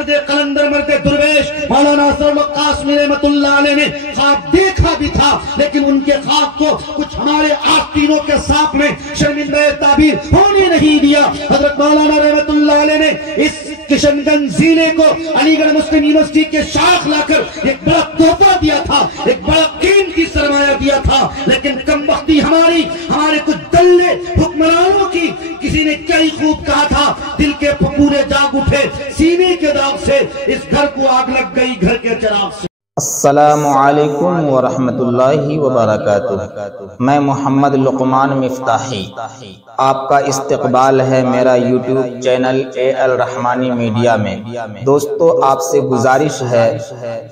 مرد قلندر مرد درویش مولانا اثر قاسمی رحمت اللہ علیہ نے خواب دیکھا بھی تھا، لیکن ان کے خواب کو کچھ ہمارے آستینوں کے سامنے شرمندہ تعبیر ہونے نہیں دیا۔ حضرت مولانا رحمت اللہ علیہ نے اس کشن گنج ضلع کو علی گڑھ مسلم یونیورسٹی کے شاخ لا کر ایک بڑا تحفہ دیا تھا، ایک بڑا قیمتی سرمایہ دیا تھا، لیکن کم وقتی ہمارے کچھ دلے حکمرانوں کی، کسی نے کیا ہی خوب کہا تھا، دل کے پھپھورے جاگ اٹھے سینے کے داغ سے، اس گھر کو آگ لگ گئی گھر کے چراغ سے۔ السلام علیکم ورحمت اللہ وبرکاتہ۔ میں محمد لقمان مفتاحی، آپ کا استقبال ہے میرا یوٹیوب چینل الرحمانی میڈیا میں۔ دوستو، آپ سے گزارش ہے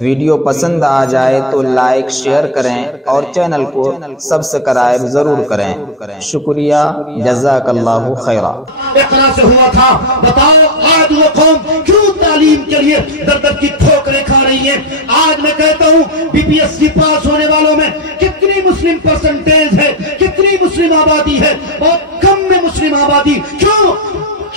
ویڈیو پسند آ جائے تو لائک شیئر کریں اور چینل کو سبسکرائب ضرور کریں۔ شکریہ، جزاک اللہ خیرا۔ اقرا سے ہوا تھا، بتاؤ آج وہ قوم کیوں تعلیم کے لیے در در کی ٹھوکریں کھا رہی ہے؟ آج میں کہتا ہوں بی پی ایس سی پاس ہونے والوں میں کتنی مسلم پرسنٹیج ہے، کتنی مسلم آبادی ہے؟ بہت کم میں مسلم آبادی۔ کیوں؟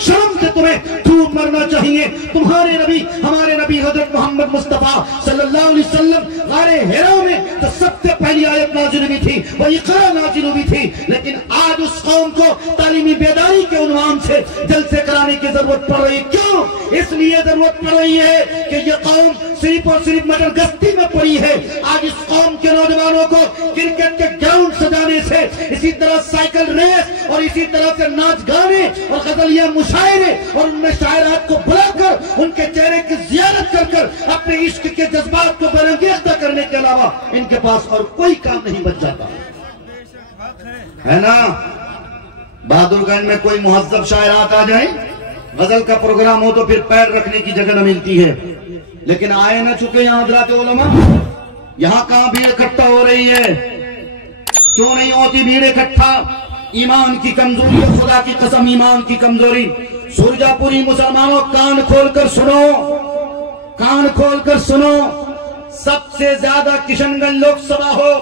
شرم سے تمہیں ڈوب مرنا چاہیے۔ تمہارے نبی، ہمارے نبی حضرت محمد مصطفیٰ صلی اللہ علیہ وسلم غار حرا میں تو سب سے پہلی آیت نازل ہوئی تھی، وہ اقرا نازل ہوئی تھی، لیکن آج اس قوم کو تعلیمی بیداری کے عنوان سے جلسے کرانے کی ضرورت پڑ رہی ہے۔ کیوں؟ اس لیے ضرورت پڑ رہی ہے کہ یہ قوم صرف اور صرف مٹر گستی میں پڑی ہے۔ آج اس قوم کے نوجوانوں کو کرکٹ کے گراؤنڈ سجانے سے، اسی طرح سائیکل ریس اور اسی طرح سے ناچ گانے اور غزلیہ مشاعرے اور ان میں شاعرات کو بلا کر ان کے چہرے کی زیارت کر کر اپنے عشق کے جذبات کو برانگیختہ کرنے کے علاوہ ان کے پاس اور کوئی کام نہیں بچ جاتا ہے نا۔ بہادر گنج میں کوئی مہذب شاعرات آ جائیں، غزل کا پروگرام ہو تو پھر پیر رکھنے کی جگہ نہ ملتی ہے، لیکن آئے نہ چکے یہاں حضرات علماء، یہاں کہاں بھیڑ اکٹھا ہو رہی ہے؟ کیوں نہیں ہوتی بھیڑ اکٹھا؟ ایمان کی کمزوری، خدا کی قسم ایمان کی کمزوری۔ سرجا پوری مسلمانوں کان کھول کر سنو، کان کھول کر سنو، سب سے زیادہ کشن گنج لوک سبھا ہو،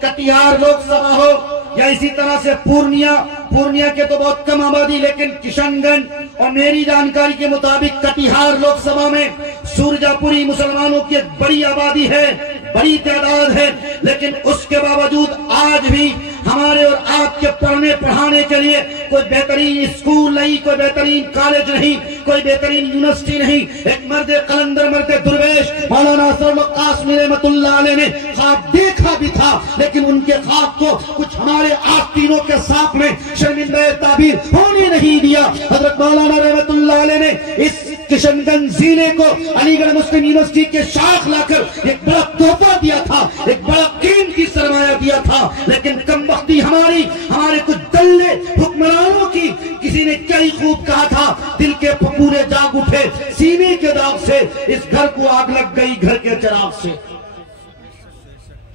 کٹیہار لوک سبھا ہو یا اسی طرح سے پورنیا کے تو بہت کم آبادی، لیکن کشن گنج اور میری جانکاری کے مطابق کٹیہار لوک سبھا میں سرجا پوری مسلمانوں کی ایک بڑی آبادی ہے، بڑی تعداد ہے، لیکن اس کے باوجود آج بھی ہمارے اور آپ کے پڑھنے پڑھانے کے لیے کوئی بہترین اسکول نہیں، کوئی بہترین کالج نہیں، کوئی بہترین یونیورسٹی نہیں۔ ایک مرد قلندر مرد درویش مولانا اثر قاسمی رحمت اللہ علیہ نے خواب دیکھا بھی تھا، لیکن ان کے خواب کو کچھ ہمارے آستینوں کے سامنے شرمندہ تعبیر ہونے نہیں دیا۔ حضرت مولانا رحمت اللہ علیہ نے اس کشن گنج ضلع کو علی گڑھ مسلم یونیورسٹی کے شاخ لا کر ایک بڑا تحفہ دیا تھا، ایک بڑا قیمتی سرمایہ دیا تھا، لیکن کم وقتی ہمارے کچھ دلے حکمرانوں کی، کسی نے کیا ہی خوب کہا تھا، دل کے پھپھورے جاگ اٹھے سینے کے داغ سے، اس گھر کو آگ لگ گئی گھر کے چراغ سے۔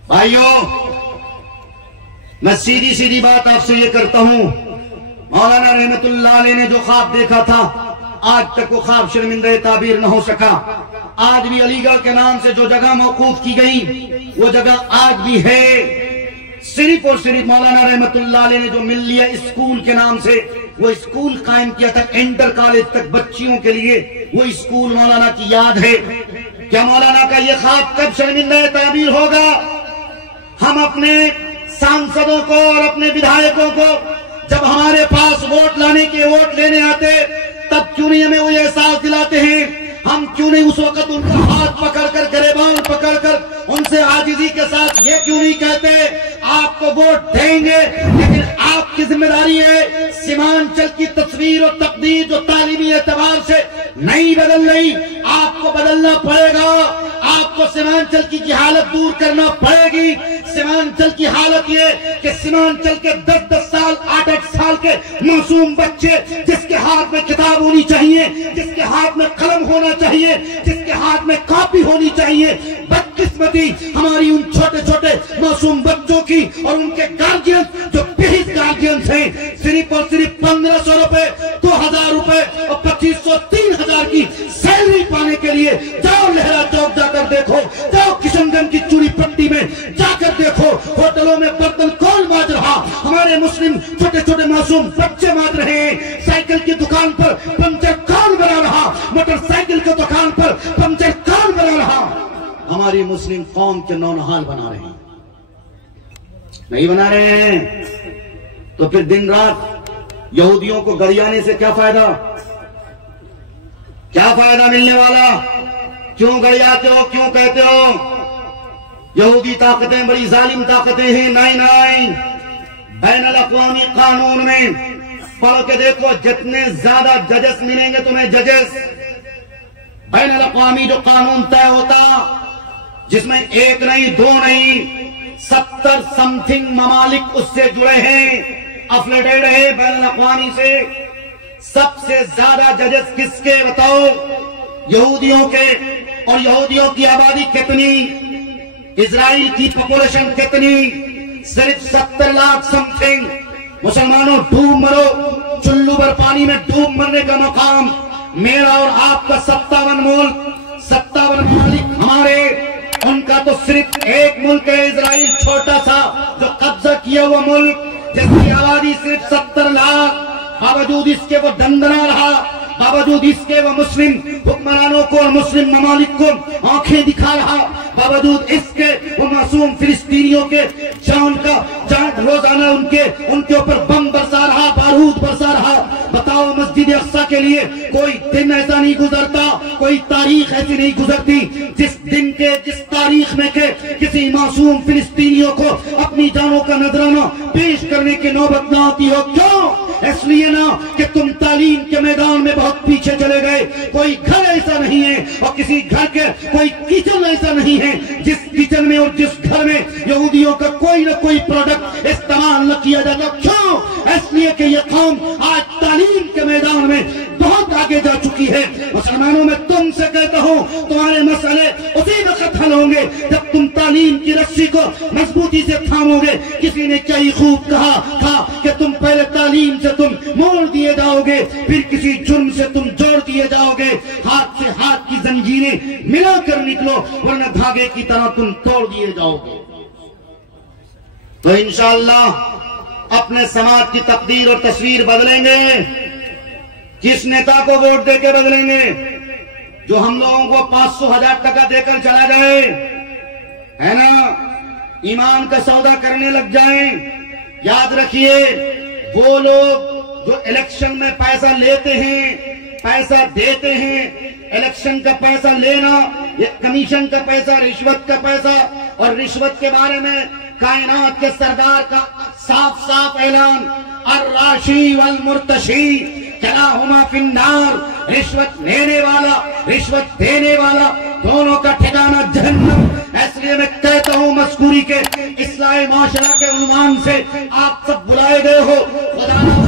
بھائیو، میں سیدھی بات آپ سے یہ کرتا ہوں، مولانا رحمت اللہ علیہ نے جو خواب دیکھا تھا آج تک وہ خواب شرمندہ تعبیر نہ ہو سکا۔ آج بھی علی گڑھ کے نام سے جو جگہ موقوف کی گئی وہ جگہ آج بھی ہے، صرف اور صرف مولانا رحمت اللہ علیہ نے جو ملیہ اسکول کے نام سے وہ اسکول قائم کیا تھا انٹر کالج تک بچیوں کے لیے، وہ اسکول مولانا کی یاد ہے۔ کیا مولانا کا یہ خواب کب شرمندہ تعبیر ہوگا؟ ہم اپنے سانسدوں کو اور اپنے ودھایکوں کو جب ہمارے پاس ووٹ لینے آتے تب کیوں نہیں ہمیں وہ احساس دلاتے ہیں؟ ہم کیوں نہیں اس وقت ان کا ہاتھ پکڑ کر گریبان پکڑ کر ان سے عاجزی کے ساتھ یہ کیوں نہیں کہتے آپ کو ووٹ دیں گے، لیکن آپ کی ذمہ داری ہے سیمانچل کی تصویر اور تقدیر جو تعلیمی اعتبار سے نہیں بدل رہی، آپ کو بدلنا پڑے گا۔ آپ کو سیمانچل کی حالت دور کرنا پڑے گی۔ سیمانچل کی حالت یہ کہ سیمانچل کے 10 سال 8 سال کے معصوم بچے جس کے ہاتھ میں کتاب ہونی چاہیے، جس کے ہاتھ میں قلم ہونا چاہیے، جس کے ہاتھ میں کاپی ہونی چاہیے، بدقسمتی ہماری ان چھوٹے چھوٹے معصوم بچوں کی اور ان کے گارجینز جو بہت گارجینز ہیں، صرف اور صرف 1500 روپے 2000 روپے اور 2500 3000 کی سیلری پانے کے لیے جاؤ لہرا چوک جا کر دیکھو، جاؤ کشن گنج کی چوڑی پٹی میں جا کر دیکھو، ہوٹلوں میں برتن کون مانج رہا؟ ہمارے مسلم چھوٹے چھوٹے معصوم بچے مانج رہے ہیں۔ سائیکل کی دکان پر پنچر کون بنا رہا؟ موٹر سائیکل کی دکان پر ہماری مسلم قوم کے نونہال بنا رہے ہیں، نہیں بنا رہے ہیں؟ تو پھر دن رات یہودیوں کو گڑیانے سے کیا فائدہ؟ کیا فائدہ ملنے والا؟ کیوں گڑیاتے ہو؟ کیوں کہتے ہو یہودی طاقتیں بڑی ظالم طاقتیں ہیں؟ نہیں، بین الاقوامی قانون میں پڑھ کے دیکھو، جتنے زیادہ ججز ملیں گے تمہیں، ججز بین الاقوامی جو قانون طے ہوتا، جس میں ایک نہیں، دو نہیں، 70 سم تھنگ ممالک اس سے جڑے ہیں، افلیٹیڈ ہے بین الاقوامی سے۔ سب سے زیادہ ججز کس کے بتاؤ؟ یہودیوں کے۔ اور یہودیوں کی آبادی کتنی؟ اسرائیل کی پاپولیشن کتنی؟ صرف 70 لاکھ سم تھنگ۔ مسلمانوں ڈوب مرو، چلو بھر پانی میں ڈوب مرنے کا مقام میرا اور آپ کا 57 ملک، 57 ممالک ہمارے، ان کا تو صرف ایک ملک ہے اسرائیل، چھوٹا سا جو قبضہ کیا ہوا ملک، جس کی آبادی صرف 70 لاکھ، باوجود اس کے وہ دندنا رہا، باوجود اس کے وہ مسلم حکمرانوں کو اور مسلم ممالک کو آنکھیں دکھا رہا، باوجود اس کے وہ معصوم فلسطینیوں کے جان روزانہ ان کے اوپر بم برسا رہا، بارود برسا رہا۔ بتاؤ، مسجد اقصی کے لیے کوئی دن ایسا نہیں گزرتا، کوئی تاریخ ایسی نہیں گزرتی جس تاریخ میں کہ کسی معصوم فلسطینیوں کو اپنی جانوں کا نذرانہ پیش کرنے کی نوبت نہ آتی ہو۔ کیوں؟ اس لیے نہ کہ تم تعلیم کے میدان میں بہت پیچھے چلے گئے۔ کوئی گھر ایسا نہیں ہے اور کسی گھر کے کوئی کچن ایسا نہیں ہے جس کچن میں اور جس گھر میں یہودیوں کا کوئی نہ کوئی پروڈکٹ استعمال نہ کیا جاتا۔ کیوں؟ اس لیے کہ یہ قوم آج تعلیم کے میدان میں بہت آگے جا چکی ہے۔ مسلمانوں میں تم سے کہتا ہوں، تمہارے مسئلے اسی وقت حل ہوں گے جب تم تعلیم کی رسی کو مضبوطی سے تھامو گے۔ کسی نے کیا ہی خوب کہا تھا کہ تم پہلے تعلیم سے تم موڑ دیے جاؤ گے، پھر کسی جرم سے تم جوڑ دیے جاؤ گے۔ ہاتھ سے ہاتھ کی زنجیریں ملا کر نکلو، ورنہ دھاگے کی طرح تم توڑ دیے جاؤ گے۔ تو انشاءاللہ اپنے سماج کی تقدیر اور تصویر بدلیں گے۔ کس نیتا کو ووٹ دے کے بدلیں گے؟ جو ہم لوگوں کو 500,000 ٹکا دے کر چلا جائے، ہے نا، ایمان کا سودا کرنے لگ جائیں۔ یاد رکھیے، وہ لوگ جو الیکشن میں پیسہ لیتے ہیں، پیسہ دیتے ہیں، الیکشن کا پیسہ لینا، یہ کمیشن کا پیسہ، رشوت کا پیسہ، اور رشوت کے بارے میں کائنات کے سردار کا صاف صاف اعلان، الراشی والمرتشی کلاہما فی النار، رشوت لینے والا، رشوت دینے والا، دونوں کا ٹھکانہ جہنم۔ اس لیے میں کہتا ہوں، مذکوری کے اصلاح معاشرہ کے عنوان سے آپ سب بلائے گئے ہو،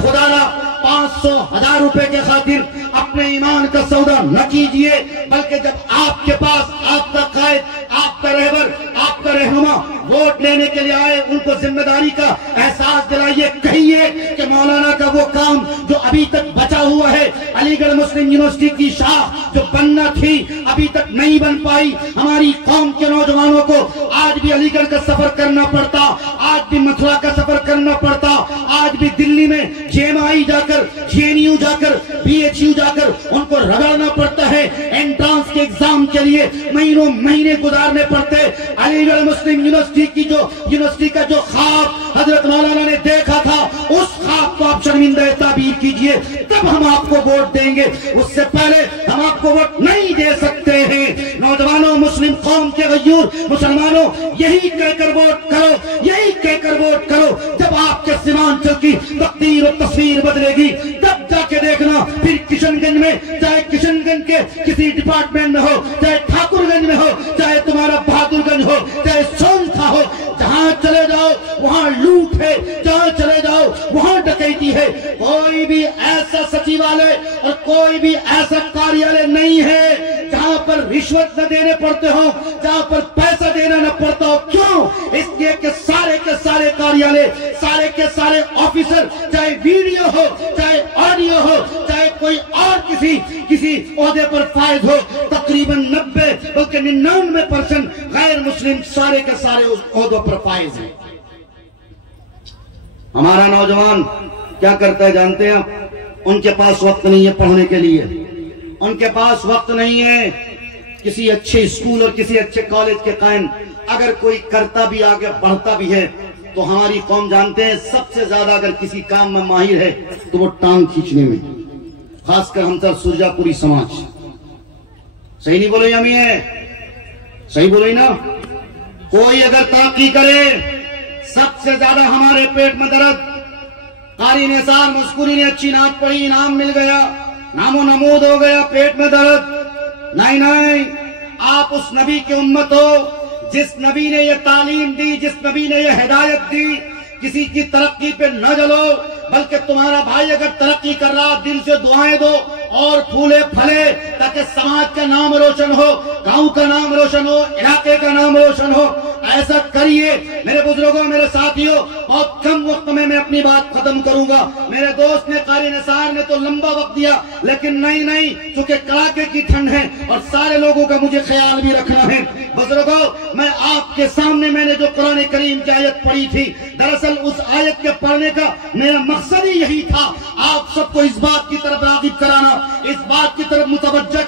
خدا لا 500,000 روپے کے خاطر اپنے ایمان کا سودا نہ کیجئے، بلکہ جب آپ کے پاس آپ کا قائد، آپ کا رہبر، آپ کا رہنما ووٹ لینے کے لیے آئے، ان کو ذمہ داری کا احساس دلائیے۔ کہیے کہ مولانا کا وہ کام جو ابھی تک بچا ہوا ہے، علی گڑھ مسلم یونیورسٹی کی شاخ جو بننا تھی ابھی تک نہیں بن پائی، ہماری قوم کے نوجوانوں کو آج بھی علی گڑھ کا سفر کرنا پڑتا، آج بھی متھرا کا سفر کرنا پڑتا، آج بھی دلی میں JMI جا کر، JNU جا کر، BHU جا کر ان کو رگڑنا پڑتا ہے، انٹرانس کے ایگزام کے لیے مہینوں مہینے گزارنے پڑتے۔ علی گڑھ مسلم یونیورسٹی کا جو خواب حضرت مولانا نے دیکھا تھا، اس خواب کو آپ شرمندہ تعبیر کیجئے، تب ہم آپ کو ووٹ دیں گے، اس سے پہلے ہم آپ کو ووٹ نہیں دے سکتے ہیں۔ نوجوانوں، مسلم قوم کے غیور مسلمانوں، یہی کہہ کر ووٹ کرو، یہی کہہ کر ووٹ کرو۔ جب آپ کے سیمانچل کی تقدیر و تصویر بدلے گی، تب جا کے دیکھنا پھر کشن گنج میں، چاہے کشن گنج کے کسی ڈپارٹمنٹ میں ہو، چاہے ٹھاکر گنج میں ہو، چاہے تمہارا بہادر گنج ہو، چاہے سونتھا ہو، جہاں چلے جاؤ وہاں لوٹ ہے، جہاں چلے جاؤ وہاں ڈکیتی ہے۔ کوئی بھی ایسا سچیوالے اور کوئی بھی ایسا کاریالے نہیں ہے جہاں پر رشوت نہ دینے پڑتے ہوں، جہاں پر پیسہ دینا نہ پڑتا ہو۔ کیوں؟ اس لیے کہ سارے کے سارے کاریالے، سارے کے سارے آفیسر، چاہے ویڈیو ہو، چاہے آڈیو ہو، چاہے کوئی اور کسی عہدے پر فائز ہو، تقریباً 90 بلکہ 99% غیر مسلم سارے کے سارے اس عہدوں پر فائز ہیں۔ ہمارا نوجوان کیا کرتا ہے جانتے ہیں؟ ان کے پاس وقت نہیں ہے پڑھنے کے لیے، ان کے پاس وقت نہیں ہے کسی اچھے اسکول اور کسی اچھے کالج کے قائم اگر کوئی کرتا بھی آگے بڑھتا بھی ہے تو ہماری قوم جانتے ہیں سب سے زیادہ اگر کسی کام میں ماہر ہے تو وہ ٹانگ کھینچنے میں، خاص کر ہم سر سرجا پوری سماج۔ صحیح نہیں بولے امی ہے؟ صحیح بولے نا؟ کوئی اگر ترقی کرے سب سے زیادہ ہمارے پیٹ میں درد، قاری نثار مسکوری نے اچھی نعت پڑھی، انعام مل گیا، نام و نمود ہو گیا، پیٹ میں درد۔ نہیں، آپ اس نبی کی امت ہو جس نبی نے یہ تعلیم دی، جس نبی نے یہ ہدایت دی، کسی کی ترقی پہ نہ جلو، بلکہ تمہارا بھائی اگر ترقی کر رہا دل سے دعائیں دو اور پھولے پھلے تاکہ سماج کا نام روشن ہو، گاؤں کا نام روشن ہو، علاقے کا نام روشن ہو، ایسا کریے۔ میرے بزرگوں، میرے ساتھیوں، بہت کم وقت میں اپنی بات ختم کروں گا۔ میرے دوست نے قاری نثار نے تو لمبا وقت دیا، لیکن نہیں، چونکہ کڑاکے کی ٹھنڈ ہے اور سارے لوگوں کا مجھے خیال بھی رکھنا ہے۔ بزرگوں، میں آپ کے سامنے میں نے جو قرآن کریم کی آیت پڑھی تھی، دراصل اس آیت کے پڑھنے کا میرا مقصد ہی یہی تھا، آپ سب کو اس بات کی طرف راغب کرانا، اس بات کی طرف متوجہ